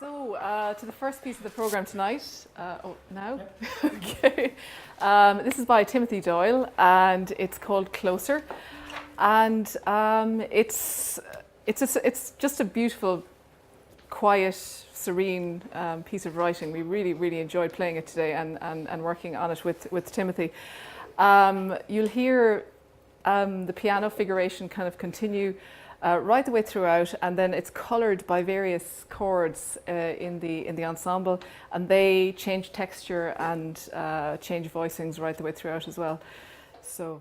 To the first piece of the programme tonight. Now? Okay. This is by Timothy Doyle and it's called Closer. And it's just a beautiful, quiet, serene piece of writing. We really, really enjoyed playing it today and working on it with Timothy. You'll hear the piano figuration kind of continue right the way throughout, and then it's coloured by various chords in the ensemble, and they change texture and change voicings right the way throughout as well. So.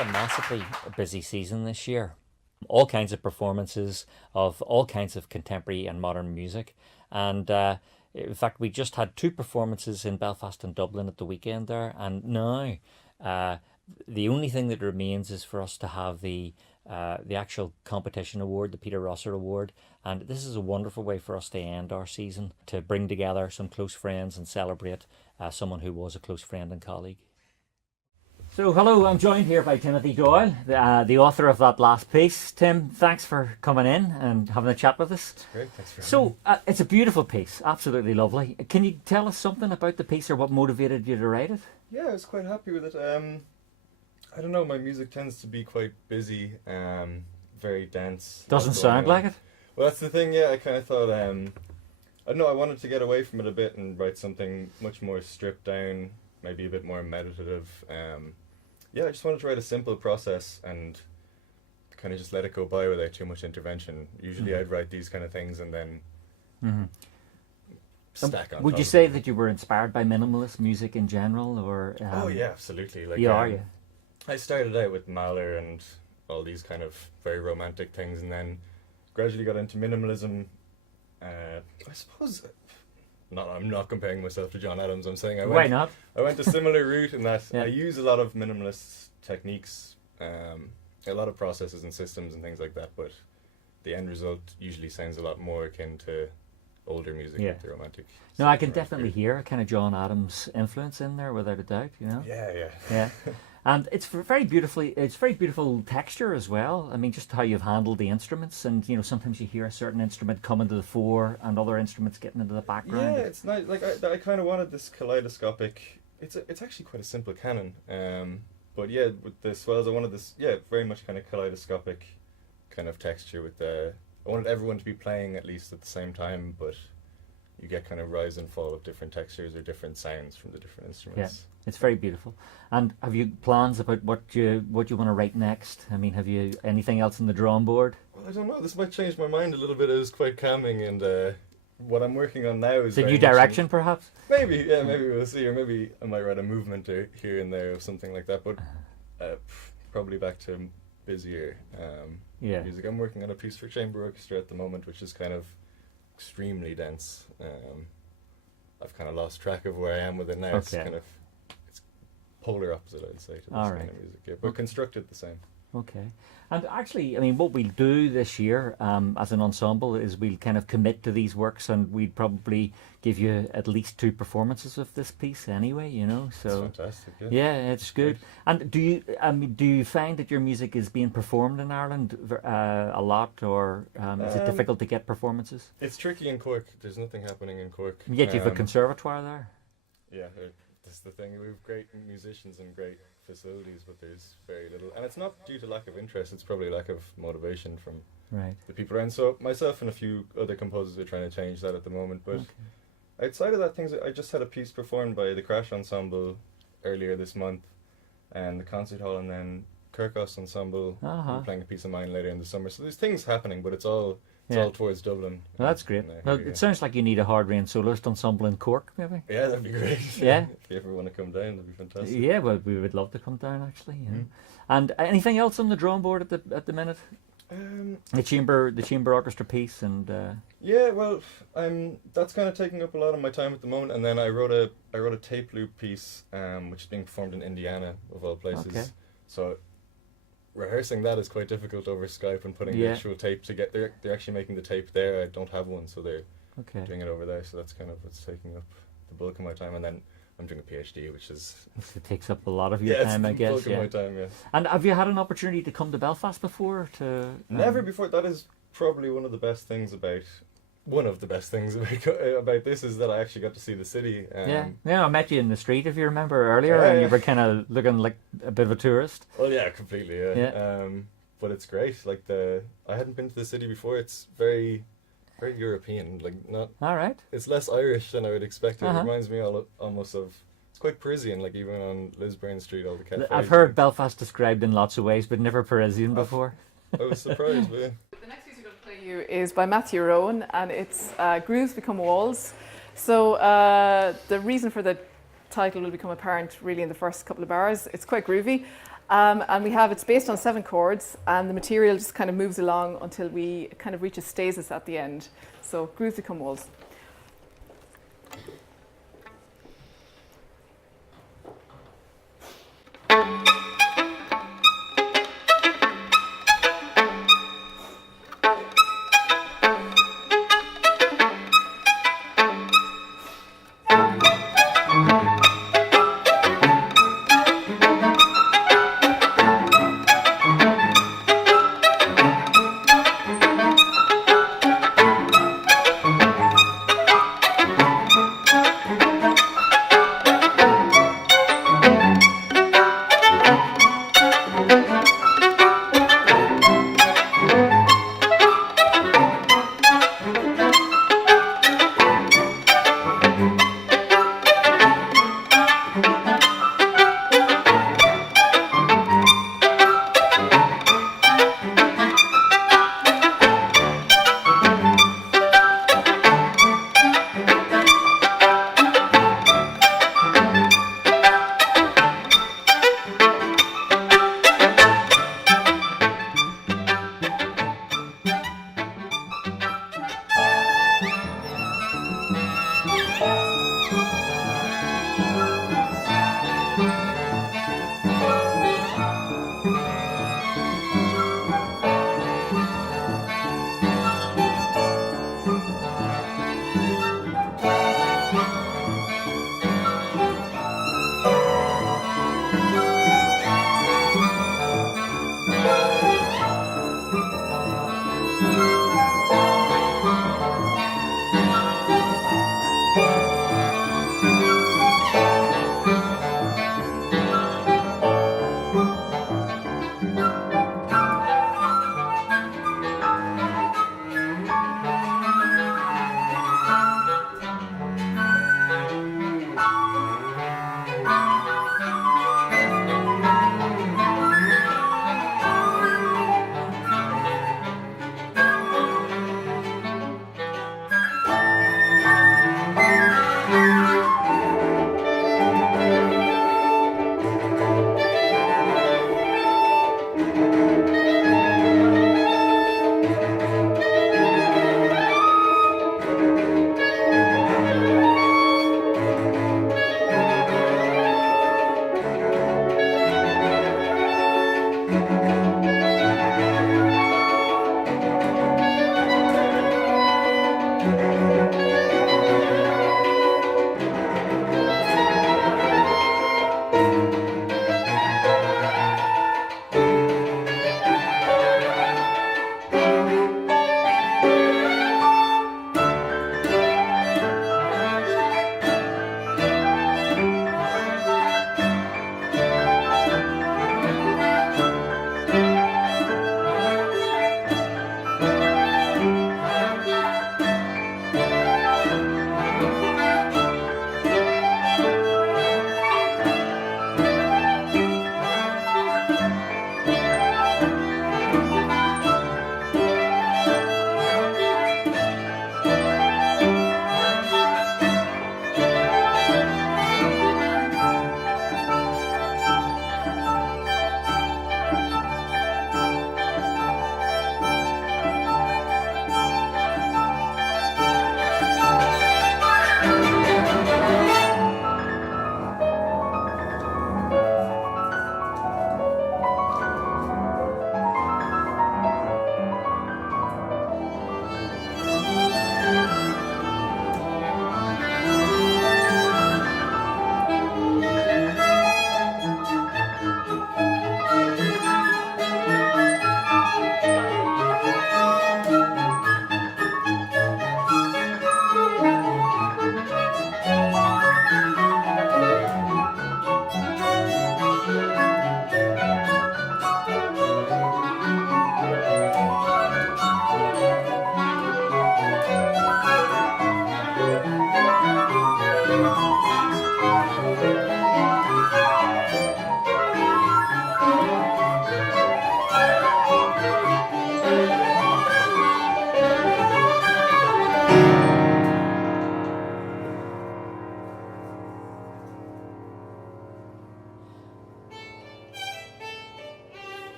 had a massively busy season this year. All kinds of performances of all kinds of contemporary and modern music. And in fact, we just had 2 performances in Belfast and Dublin at the weekend there. And now the only thing that remains is for us to have the actual competition award, the Peter Rosser Award. And this is a wonderful way for us to end our season, to bring together some close friends and celebrate someone who was a close friend and colleague. So hello, I'm joined here by Timothy Doyle, the author of that last piece. Tim, thanks for coming in and having a chat with us. That's great, thanks for having me. It's a beautiful piece, absolutely lovely. Can you tell us something about the piece or what motivated you to write it? Yeah, I was quite happy with it. I don't know, my music tends to be quite busy, very dense. Doesn't sound like it. Well, that's the thing, yeah, I kind of thought, I don't know, I wanted to get away from it a bit and write something much more stripped down, maybe a bit more meditative. Yeah, I just wanted to write a simple process and kind of just let it go by without too much intervention. Usually I'd write these kind of things and then stack on Would you top say of it. that you were inspired by minimalist music in general, or? Oh yeah, absolutely. Like, you are, yeah. I started out with Mahler and all these kind of very romantic things, and then gradually got into minimalism. I suppose, I'm not comparing myself to John Adams. I'm saying Why not? I went a similar route in that Yeah. I use a lot of minimalist techniques, a lot of processes and systems and things like that. But the end result usually sounds a lot more akin to older music, Yeah. like the romantic. No, I can stuff around definitely here. hear a kind of John Adams influence in there, without a doubt. You know. Yeah, yeah. Yeah. And it's very beautiful texture as well. I mean, just how you've handled the instruments, and sometimes you hear a certain instrument come into the fore and other instruments getting into the background. Yeah, it's nice. Like I kind of wanted this kaleidoscopic. It's actually quite a simple canon. But yeah, with the swells, I wanted this. Yeah, very much kind of kaleidoscopic kind of texture with the. I wanted everyone to be playing at least at the same time, but you get kind of rise and fall of different textures or different sounds from the different instruments. It's very beautiful. And have you plans about what you want to write next? I mean, have you anything else on the drawing board? Well, I don't know. This might change my mind a little bit. It was quite calming, and what I'm working on now is a very new much direction, perhaps. Maybe, yeah, maybe we'll see, or maybe I might write a movement here and there or something like that. But probably back to busier music. I'm working on a piece for chamber orchestra at the moment, which is kind of extremely dense. I've kind of lost track of where I am with it now. It's kind of polar opposite, I'd say, to this kind of music, yeah, but constructed the same. Okay. And actually, I mean, what we'll do this year as an ensemble is we'll kind of commit to these works, and we'd probably give you at least 2 performances of this piece anyway, so it's fantastic, yeah. Yeah, it's good. And do you find that your music is being performed in Ireland a lot, or is it difficult to get performances? It's tricky in Cork. There's nothing happening in Cork. Yet you've a conservatoire there. Yeah, that's the thing. We have great musicians and great facilities, but there's very little, and it's not due to lack of interest. It's probably lack of motivation from the people around. So myself and a few other composers are trying to change that at the moment. But outside of that, I just had a piece performed by the Crash Ensemble earlier this month, and the Concert Hall, and then Kirkos Ensemble are playing a piece of mine later in the summer. So there's things happening, but it's all towards Dublin. Well, that's great. Well, it sounds like you need a hard rain soloist ensemble in Cork, maybe. Yeah, that'd be great. Yeah. If you ever want to come down, that'd be fantastic. Yeah, well, we would love to come down, actually. And anything else on the drawing board at the minute? The chamber orchestra piece, and yeah, well, that's kind of taking up a lot of my time at the moment. And then I wrote a tape loop piece, which is being performed in Indiana, of all places. Okay. So rehearsing that is quite difficult over Skype, and putting the actual tape to get they're actually making the tape there. I don't have one, so they're doing it over there. So that's kind of what's taking up the bulk of my time. And then I'm doing a PhD, which is it takes up a lot of your time, I guess. Bulk of my time, yeah. And have you had an opportunity to come to Belfast before? Never before. That is probably one of the best things about this is that I actually got to see the city. I met you in the street, if you remember, earlier, and you were kind of looking like a bit of a tourist. Well, yeah, completely, yeah. But it's great. Like I hadn't been to the city before. It's very, very European. Like not. All right. It's less Irish than I would expect. It reminds me almost of. It's quite Parisian. Like even on Lisburn Street, all the cafes. I've heard Belfast described in lots of ways, but never Parisian before. I was surprised, yeah. The next piece we're going to play you is by Matthew Rowan, and it's Grooves Become Walls. So the reason for the title will become apparent really in the first couple of bars. It's quite groovy, And it's based on 7 chords, and the material just kind of moves along until we kind of reach a stasis at the end. So Grooves Become Walls.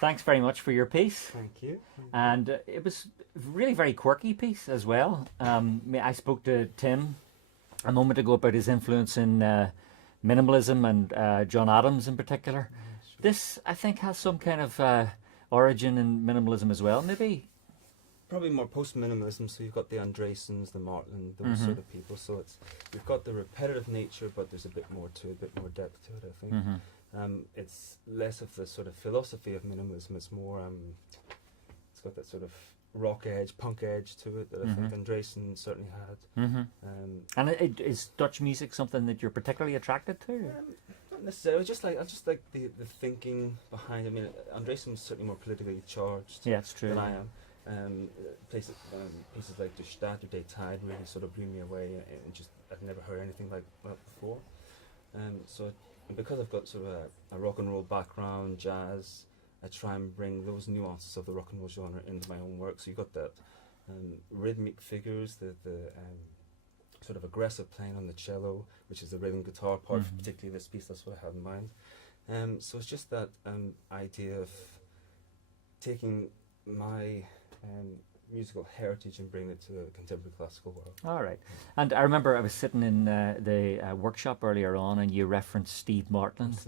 thanks very much for your piece. Thank you. And it was really very quirky piece as well. I spoke to Tim a moment ago about his influence in minimalism and John Adams in particular. Sure. This, I think, has some kind of origin in minimalism as well, maybe. Probably more post-minimalism, so you've got the Andressens, the Martin, those sort of people. So you've got the repetitive nature, but there's a bit more to it, a bit more depth to it, I think. It's less of the sort of philosophy of minimalism. It's more, it's got that sort of rock edge, punk edge to it that I think Andressen certainly had. And is Dutch music something that you're particularly attracted to? Not necessarily. I just like the thinking behind it. I mean, Andressen was certainly more politically charged Yeah, it's true. than I am. Pieces like Der Stadt or Day Tide really sort of blew me away, and just I'd never heard anything like that before. And because I've got sort of a rock and roll background, jazz, I try and bring those nuances of the rock and roll genre into my own work. So you've got that rhythmic figures, the sort of aggressive playing on the cello, which is the rhythm guitar part, particularly this piece. That's what I had in mind. So it's just that idea of taking my musical heritage and bring it to a contemporary classical world. All right. And I remember I was sitting in the workshop earlier on, and you referenced Steve Martland.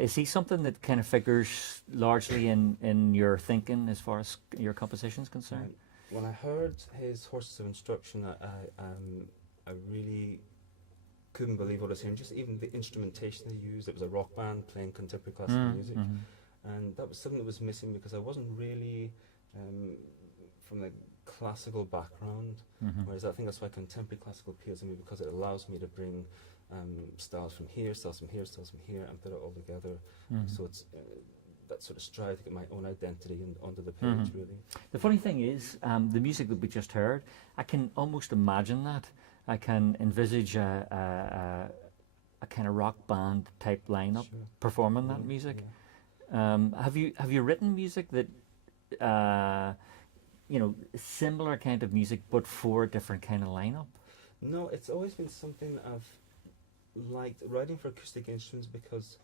Is he something that kind of figures largely in your thinking as far as your composition is concerned? When I heard his Horses of Instruction, I really couldn't believe what I was hearing. Just even the instrumentation they used. It was a rock band playing contemporary classical music. And that was something that was missing because I wasn't really from the classical background, whereas I think that's why contemporary classical appeals to me, because it allows me to bring styles from here, styles from here, styles from here, and put it all together. So it's that sort of strive to get my own identity onto the page, really. The funny thing is, the music that we just heard, I can almost imagine that. I can envisage a kind of rock band type lineup performing that music. Yeah. Have you written music that similar kind of music but for a different kind of lineup? No, it's always been something I've liked writing for acoustic instruments, because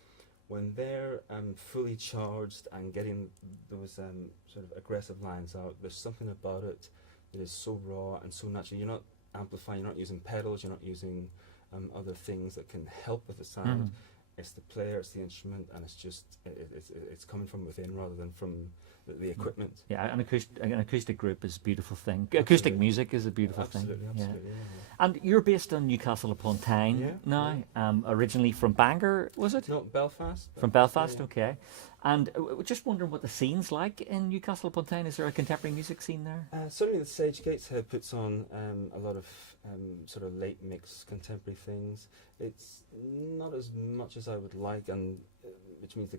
when they're fully charged and getting those sort of aggressive lines out, there's something about it that is so raw and so natural. You're not amplifying, you're not using pedals, you're not using other things that can help with the sound. It's the player, it's the instrument, and it's just it's coming from within rather than from the equipment. Yeah, an acoustic group is a beautiful thing. Absolutely. Acoustic music is a beautiful thing. Absolutely. Yeah. And you're based on Newcastle upon Tyne now. Originally from Bangor, was it? No, Belfast. From Belfast, okay. And just wondering what the scene's like in Newcastle upon Tyne. Is there a contemporary music scene there? Certainly the Sage Gateshead puts on a lot of sort of late mix contemporary things. It's not as much as I would like, and which means the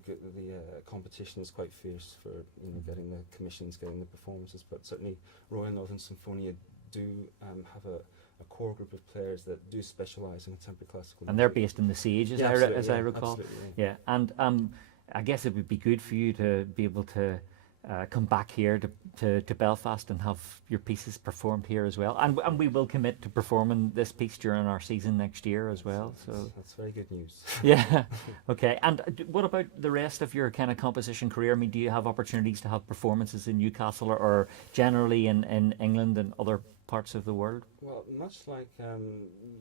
competition is quite fierce for getting the commissions, getting the performances. But certainly Royal Northern Symphonia do have a core group of players that do specialise in contemporary classical music. And they're based in the Sage, as I recall. Yeah, and I guess it would be good for you to be able to come back here to Belfast and have your pieces performed here as well. And we will commit to performing this piece during our season next year as well. So that's very good news. Yeah. Okay. And what about the rest of your kind of composition career? I mean, do you have opportunities to have performances in Newcastle or generally in England and other parts of the world? Well, much like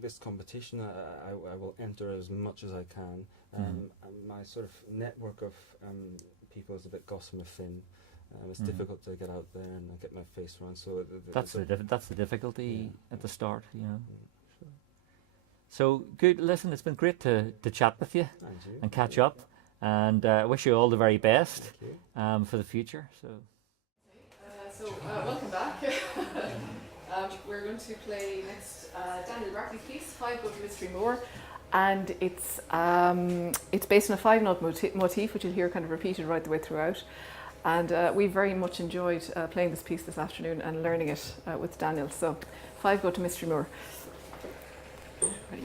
this competition, I will enter as much as I can. My sort of network of people is a bit gossamer thin. It's difficult to get out there and get my face around. So that's the difficulty at the start, So good. Listen, it's been great to chat with you and catch up, and I wish you all the very best for the future. So welcome back. We're going to play next Daniel Barclay's piece, Five Go to Mystery Moor, and it's based on a 5-note motif, which you'll hear kind of repeated right the way throughout. And we very much enjoyed playing this piece this afternoon and learning it with Daniel. So, Five Go to Mystery Moor. Ready?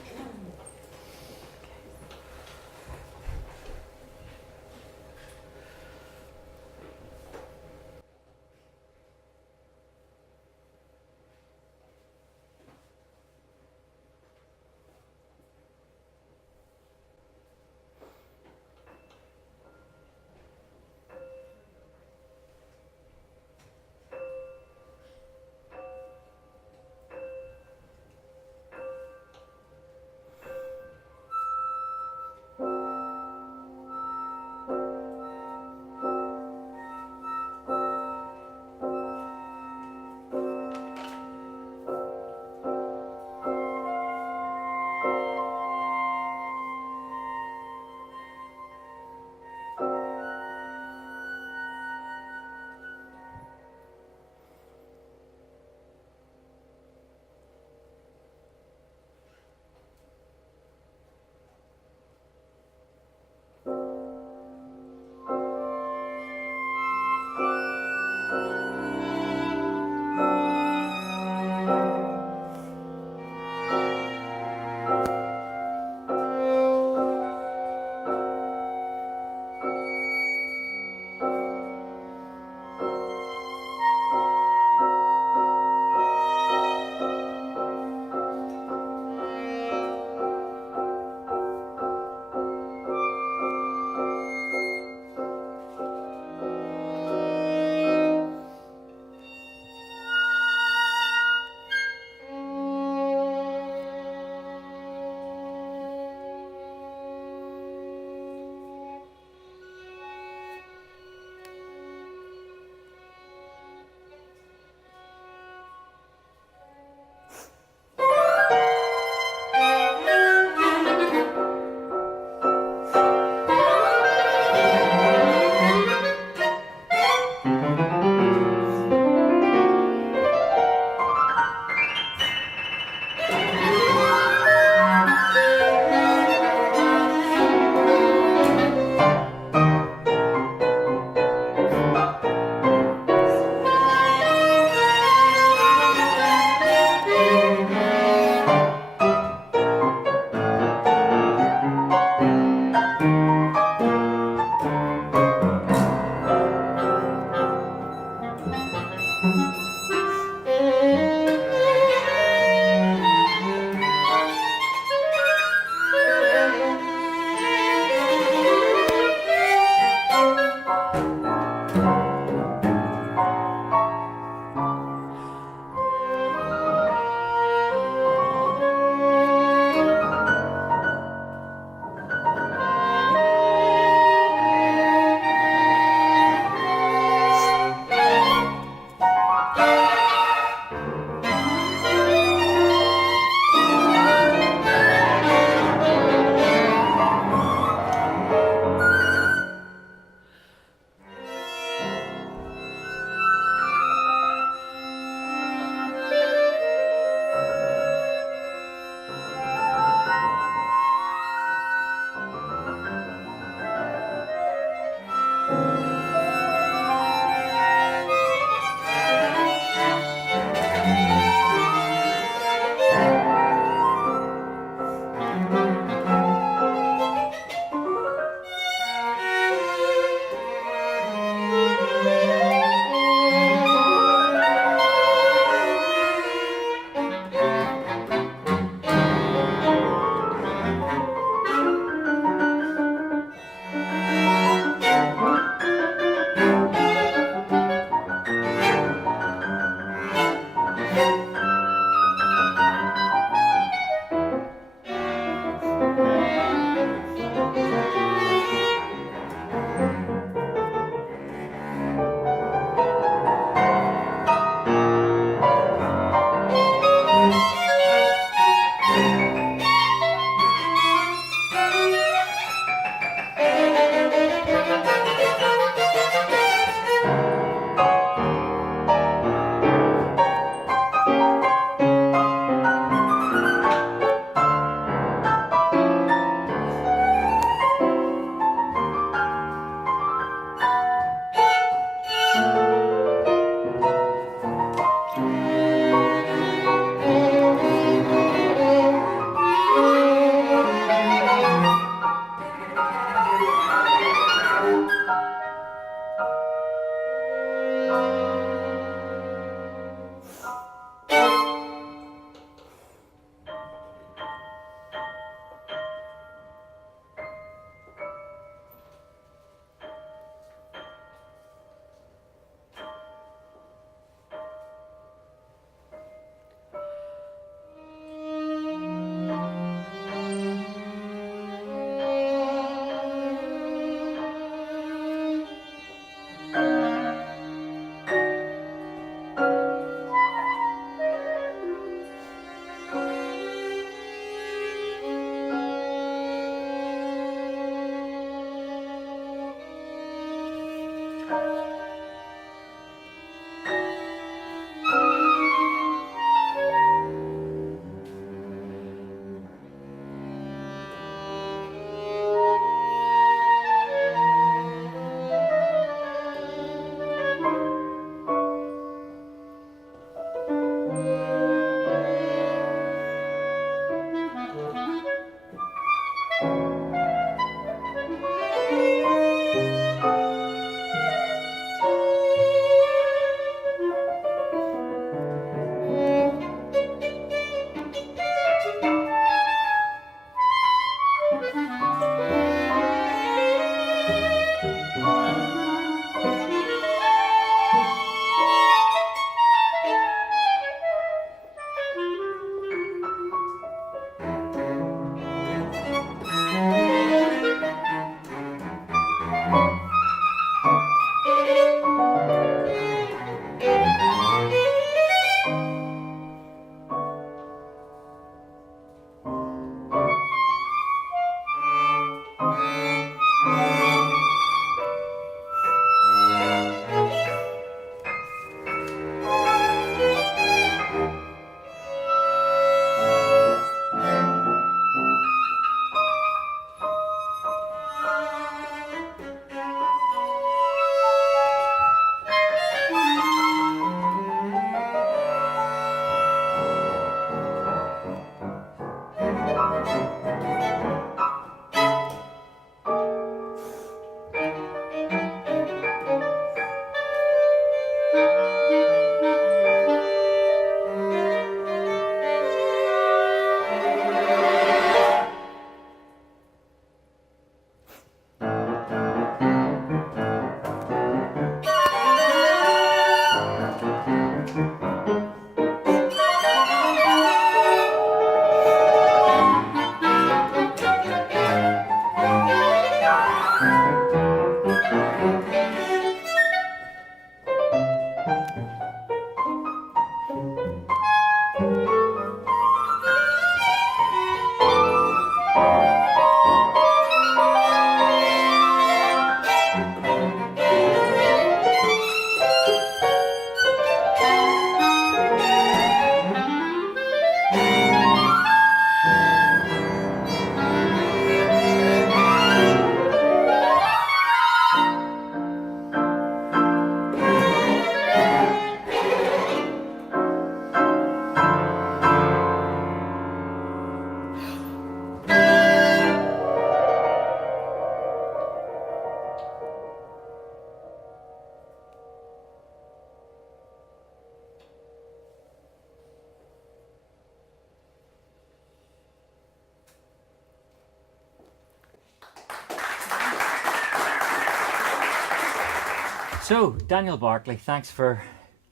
So, Daniel Barclay, thanks for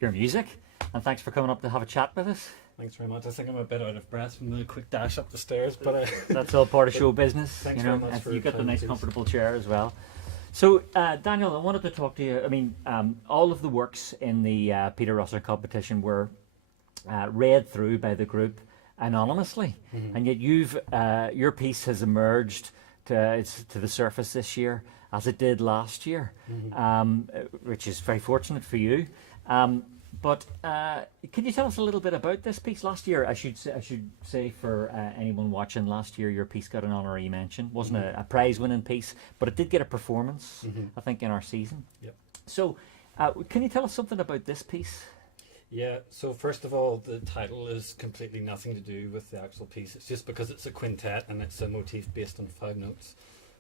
your music and thanks for coming up to have a chat with us. Thanks very much. I think I'm a bit out of breath from the quick dash up the stairs, but that's all part of show business. Thanks you know, very much for you got the nice, please. comfortable chair as well. So, Daniel, I wanted to talk to you. I mean, all of the works in the Peter Rosser competition were read through by the group anonymously, and yet your piece has emerged to the surface this year, as it did last year, which is very fortunate for you. But can you tell us a little bit about this piece? Last year, I should say for anyone watching, last year your piece got an honorary mention. Wasn't a prize-winning piece, but it did get a performance, I think, in our season. Yep. So, can you tell us something about this piece? Yeah, so first of all, the title is completely nothing to do with the actual piece. It's just because it's a quintet and it's a motif based on 5 notes.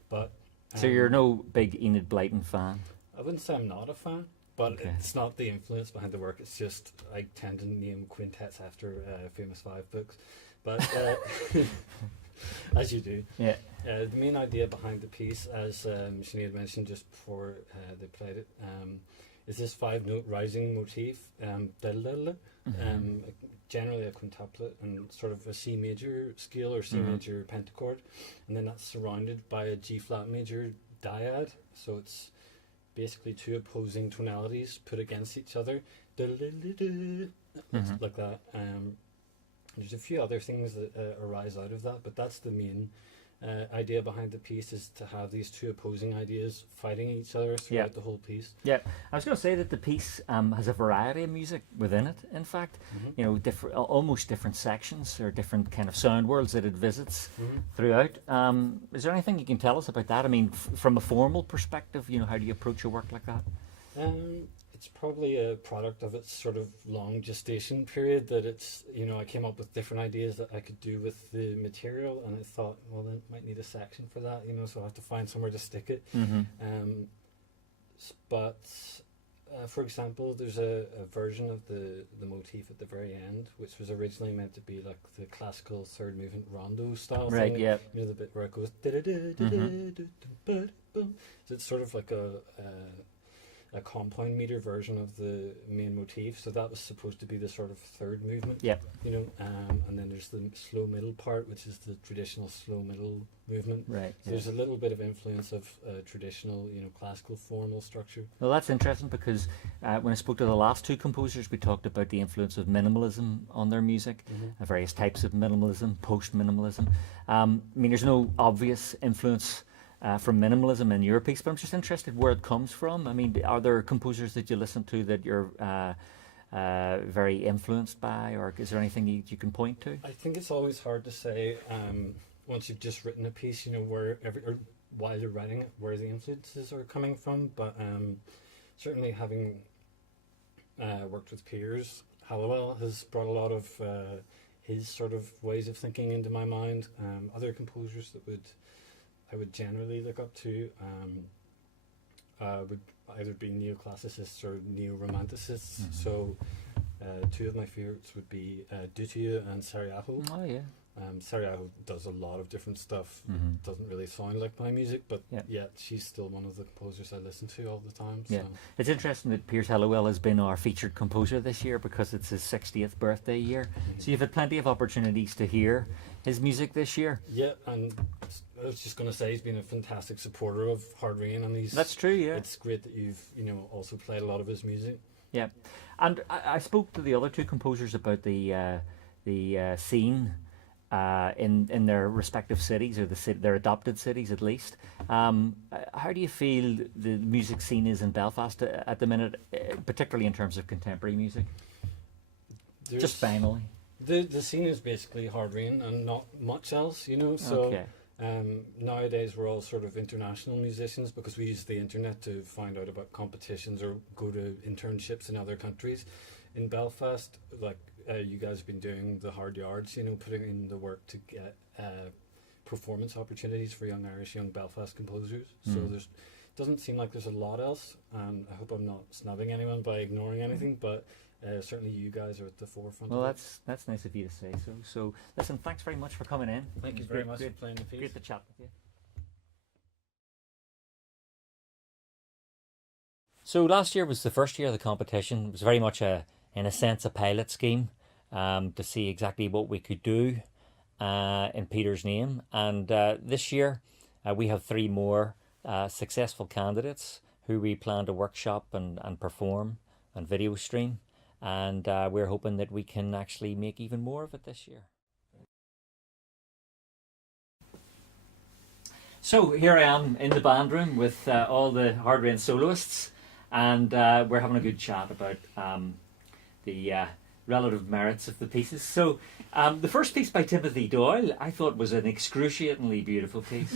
But So you're no big Enid Blyton fan? I wouldn't say I'm not a fan, but Okay. it's not the influence behind the work. It's just I tend to name quintets after famous 5 books. But as you do. Yeah. The main idea behind the piece, as Sinead mentioned just before they played it, is this 5-note rising motif, generally a quintuplet and sort of a C major scale or C major pentachord, and then that's surrounded by a G flat major dyad. So it's basically 2 opposing tonalities put against each other, like that. There's a few other things that arise out of that, but that's the main idea behind the piece, is to have these 2 opposing ideas fighting each other throughout the whole piece. Yeah, I was going to say that the piece has a variety of music within it. In fact, you know, almost different sections or different kind of sound worlds that it visits throughout. Is there anything you can tell us about that? I mean, from a formal perspective, you know, how do you approach a work like that? It's probably a product of its sort of long gestation period, that it's, you know, I came up with different ideas that I could do with the material, and I thought, well, then I might need a section for that, you know, so I have to find somewhere to stick it. But for example, there's a version of the motif at the very end, which was originally meant to be like the classical 3rd movement rondo style Right, thing. yeah. You know, the bit where it goes so it's sort of like a compound meter version of the main motif. So that was supposed to be the sort of 3rd movement. Yep. You know, and then there's the slow middle part, which is the traditional slow middle movement. Right. So there's a little bit of influence of traditional, you know, classical formal structure. Well, that's interesting because when I spoke to the last 2 composers, we talked about the influence of minimalism on their music, various types of minimalism, post-minimalism. I mean, there's no obvious influence from minimalism in your piece, but I'm just interested where it comes from. I mean, are there composers that you listen to that you're very influenced by, or is there anything you can point to? I think it's always hard to say once you've just written a piece, you know, or while you're writing it, where the influences are coming from. But certainly having worked with Piers, Halliwell has brought a lot of his sort of ways of thinking into my mind. Other composers that I would generally look up to would either be neoclassicists or neo-romanticists. So 2 of my favourites would be Duthieu and Sariaho. Oh, yeah. Sariaho does a lot of different stuff. Doesn't really sound like my music, but yet she's still one of the composers I listen to all the time. So. Yeah, it's interesting that Piers Halliwell has been our featured composer this year because it's his 60th birthday year. So you've had plenty of opportunities to hear his music this year. Yeah, and I was just going to say he's been a fantastic supporter of Hard Rain, and That's true, yeah. It's great that you've, you know, also played a lot of his music. Yeah, and I spoke to the other 2 composers about the scene in their respective cities, or their adopted cities at least. How do you feel the music scene is in Belfast at the minute, particularly in terms of contemporary music? Just finally. The scene is basically Hard Rain and not much else, you know. So Okay. nowadays we're all sort of international musicians because we use the internet to find out about competitions or go to internships in other countries. In Belfast, like you guys have been doing the hard yards, you know, putting in the work to get performance opportunities for young Belfast composers. So doesn't seem like there's a lot else, and I hope I'm not snubbing anyone by ignoring anything, but certainly you guys are at the forefront. Well, of it. that's nice of you to say so. So, listen, thanks very much for coming in. Thank It you was very great- much great- for playing the piece. Great to chat with you. So last year was the first year of the competition. It was very much in a sense, a pilot scheme to see exactly what we could do in Peter's name. And this year we have 3 more successful candidates who we plan to workshop and perform and video stream. And we're hoping that we can actually make even more of it this year. So here I am in the band room with all the Hard Rain soloists, and we're having a good chat about the relative merits of the pieces. So the first piece by Timothy Doyle I thought was an excruciatingly beautiful piece.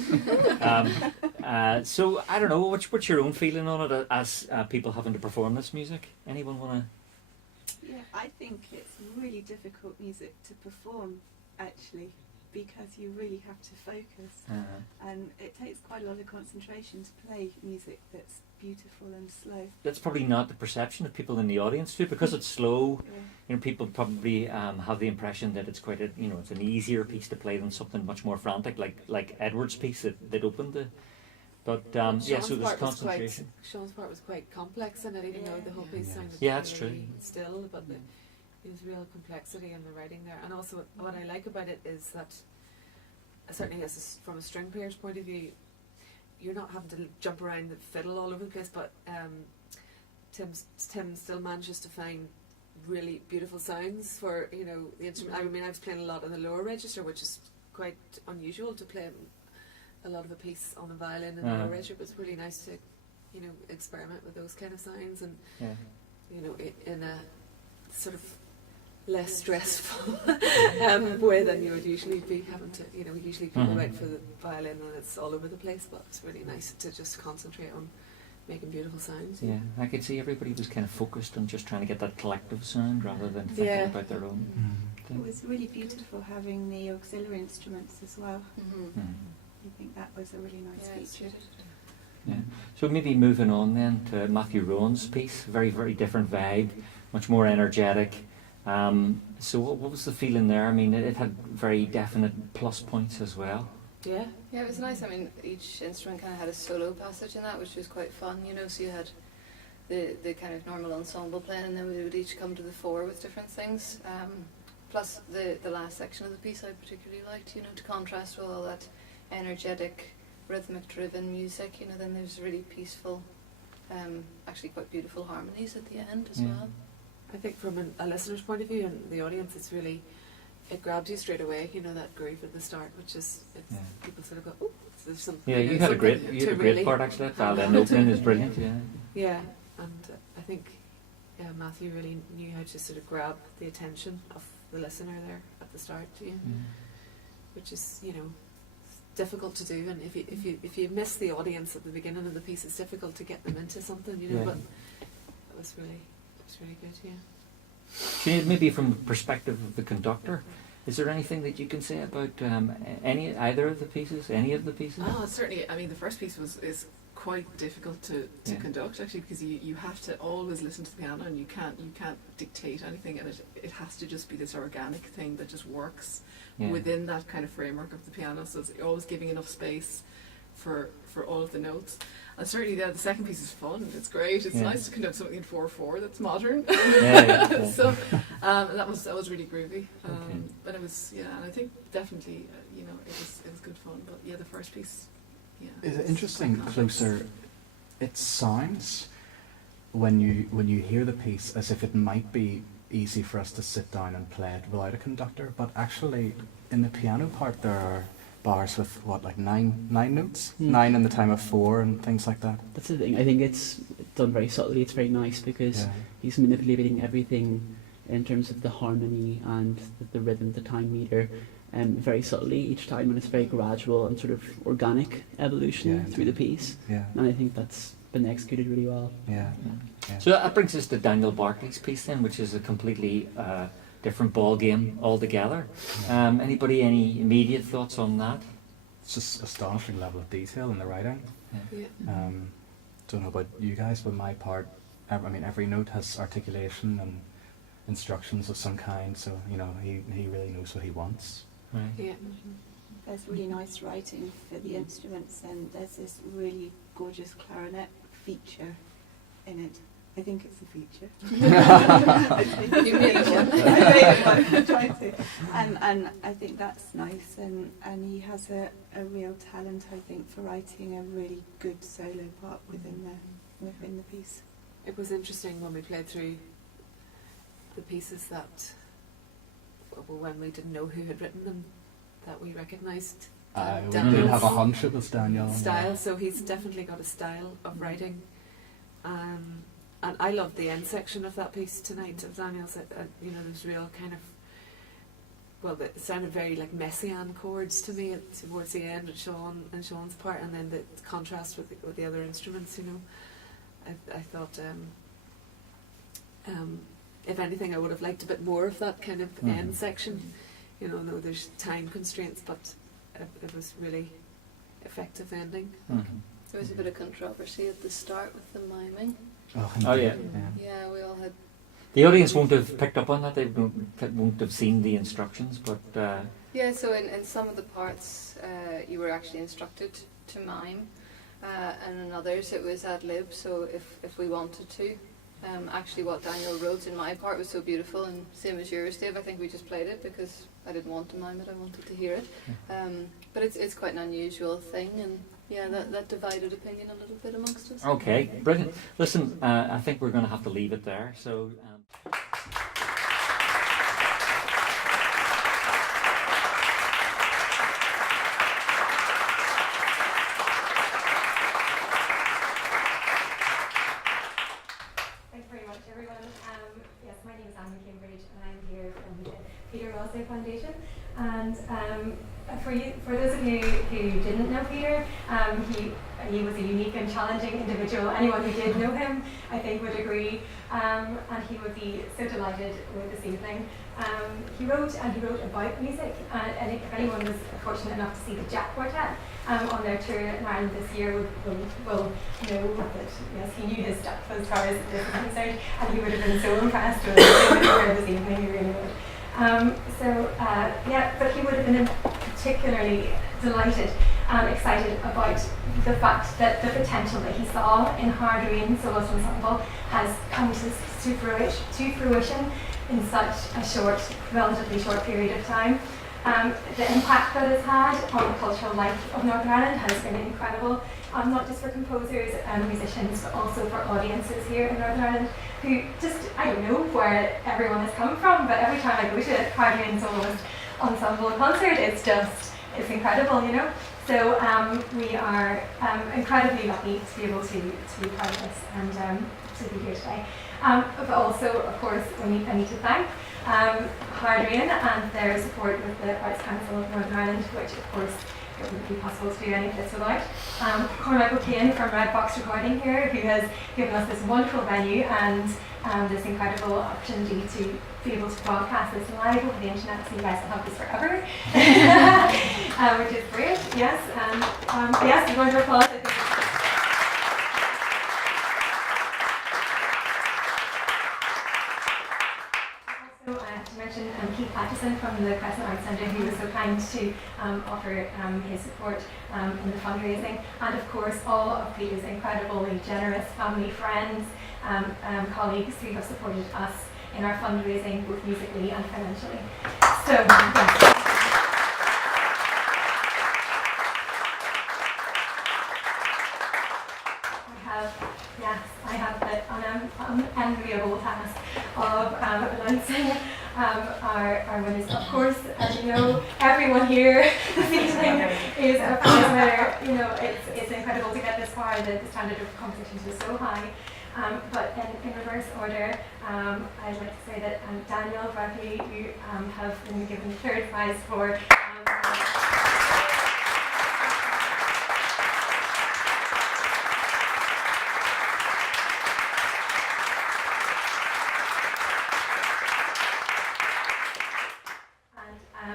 So I don't know, what's your own feeling on it as people having to perform this music? Anyone want to? Yeah, I think it's really difficult music to perform, actually, because you really have to focus, and it takes quite a lot of concentration to play music that's beautiful and slow. That's probably not the perception of people in the audience too, because it's slow. Yeah. You know, people probably have the impression that it's quite a, you know, it's an easier piece to play than something much more frantic, like Edward's piece that opened the. But yeah, so there's concentration. Sean's part was quite complex in it, even though the whole piece sounded that's really true. still, but there's real complexity in the writing there. And also what I like about it is that, certainly from a string player's point of view, you're not having to jump around the fiddle all over the place, but Tim still manages to find really beautiful sounds for, you know, the instrument. I mean, I was playing a lot on the lower register, which is quite unusual to play a lot of a piece on the violin in the lower register, but it's really nice to, you know, experiment with those kind of sounds and, you know, in a sort of less stressful way than you would usually be having to, you know, usually people write for the violin and it's all over the place, but it's really nice to just concentrate on making beautiful sounds. Yeah, I could see everybody was kind of focused on just trying to get that collective sound rather than thinking about their own thing. It was really beautiful having the auxiliary instruments as well. I think that was a really nice feature. Yeah. So maybe moving on then to Matthew Rowan's piece, very, very different vibe, much more energetic. So what was the feeling there? I mean, it had very definite plus points as well. Yeah, it was nice. I mean, each instrument kind of had a solo passage in that, which was quite fun, you know, so you had the kind of normal ensemble playing, and then we would each come to the fore with different things. Plus the last section of the piece I particularly liked, you know, to contrast with all that energetic, rhythmic driven music, you know, then there's really peaceful, actually quite beautiful harmonies at the end as well. I think from a listener's point of view and the audience, it's really, it grabs you straight away, you know, that groove at the start, which is, people sort of go, oh, there's something. Yeah, you had a great part actually. That violin opening is brilliant, Yeah, and I think Matthew really knew how to sort of grab the attention of the listener there at the start, which is, you know, difficult to do, and if you miss the audience at the beginning of the piece, it's difficult to get them into something, you know. But it was really good. Sinead, maybe from the perspective of the conductor, is there anything that you can say about either of the pieces, any of the pieces? Oh, certainly. I mean, the first piece is quite difficult to conduct, actually, because you have to always listen to the piano, and you can't dictate anything, and it has to just be this organic thing that just works within that kind of framework of the piano. So it's always giving enough space for all of the notes. And certainly the second piece is fun. It's great. It's nice to conduct something in 4/4 that's modern. So that was really groovy. But it was and I think definitely you know, it was good fun. But yeah, the first piece. Is it interesting? Closer, it sounds when you hear the piece as if it might be easy for us to sit down and play it without a conductor, but actually in the piano part there are bars with like nine notes, 9 in the time of 4 and things like that. That's the thing. I think it's done very subtly. It's very nice because he's manipulating everything in terms of the harmony and the rhythm, the time meter, very subtly each time, and it's very gradual and sort of organic evolution through the piece. And I think that's been executed really well. So that brings us to Daniel Barclay's piece then, which is a completely different ball game altogether. Any immediate thoughts on that? It's just astonishing level of detail in the writing. Don't know about you guys, but my part, I mean, every note has articulation and instructions of some kind, so you know he really knows what he wants. There's really nice writing for the instruments, and there's this really gorgeous clarinet feature in it. I think it's a feature. You made one. I tried to. And I think that's nice, and he has a real talent, I think, for writing a really good solo part within the piece. It was interesting when we played through the pieces that, when we didn't know who had written them, that we recognised we did have a hunch it was Daniel. style. So he's definitely got a style of writing. And I loved the end section of that piece tonight of Daniel's. There's real kind of, it sounded very like messiaen chords to me towards the end, at Sean's part, and then the contrast with the other instruments. I thought, if anything, I would have liked a bit more of that kind of end section. Though there's time constraints, but it was really effective ending. There was a bit of controversy at the start with the miming. Oh yeah. Yeah, we all had. The audience won't have picked up on that. They won't have seen the instructions, but. Yeah, so in some of the parts, you were actually instructed to mime, and in others it was ad lib. So if we wanted to, actually, what Daniel wrote in my part was so beautiful, and same as yours, Dave. I think we just played it because I didn't want to mime it. I wanted to hear it. But it's quite an unusual thing, and. Yeah, that divided opinion a little bit amongst us. Okay, brilliant. Listen, I think we're going to have to leave it there. So. Thanks very much, everyone. Yes, my name is Anne Cambridge, and I'm here from the Peter Rossley Foundation. And for those of you who didn't know Peter, he was a unique and challenging individual. Anyone who did know him, I think, would agree, and he would be so delighted with this evening. He wrote about music, and if anyone was fortunate enough to see the Jack Quartet on their tour in Ireland this year, will know that yes, he knew his stuff as far as this is concerned, and he would have been so impressed with the this evening. He really would. But he would have been particularly delighted and excited about the fact that the potential that he saw in Hardween Soloist Ensemble has come to fruition in such a relatively short period of time. The impact that it's had on the cultural life of Northern Ireland has been incredible, not just for composers and musicians, but also for audiences here in Northern Ireland who I don't know where everyone has come from, but every time I go to a Hardween Soloist Ensemble concert, it's incredible, So we are incredibly lucky to be able to be part of this and to be here today. But also, of course, I need to thank Hardween and their support with the Arts Council of Northern Ireland, which of course it wouldn't be possible to do any of this without. Cormac O'Kane from Red Box Recording here, who has given us this wonderful venue and this incredible opportunity to be able to broadcast this live over the internet, so you guys will have this forever, which is great. Yes, and yes, a round of applause. Also, I have to mention Keith Patterson from the Crescent Arts Centre, who was so kind to offer his support in the fundraising, and of course all of Peter's incredibly generous family, friends, colleagues who have supported us in our fundraising, both musically and financially. So, yes. I have the unenviable task of announcing our winners. Of course, as you know, everyone here this evening is a prize winner. It's incredible to get this far. The standard of competitions is so high. But in reverse order, I'd like to say that Daniel Bradley, you have been given the third prize for.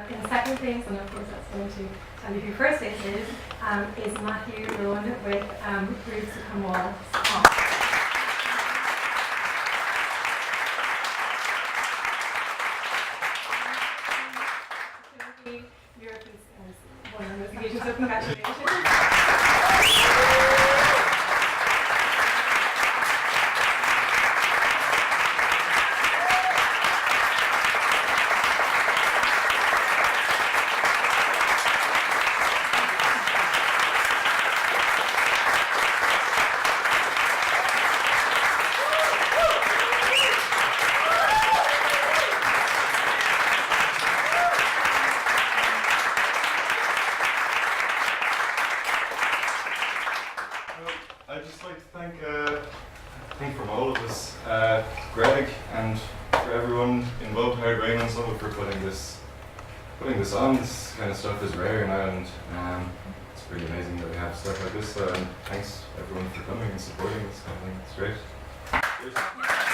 In the second place, and of course that's going to tell you who first is Matthew Rowan with Roofs Come Walls. Europe is one of the most occasions, so congratulations. Greg and for everyone involved, Hard Rain Ensemble, for putting this on. This kind of stuff is rare in Ireland. It's pretty amazing that we have stuff like this. And thanks everyone for coming and supporting this kind of thing. It's great. Cheers.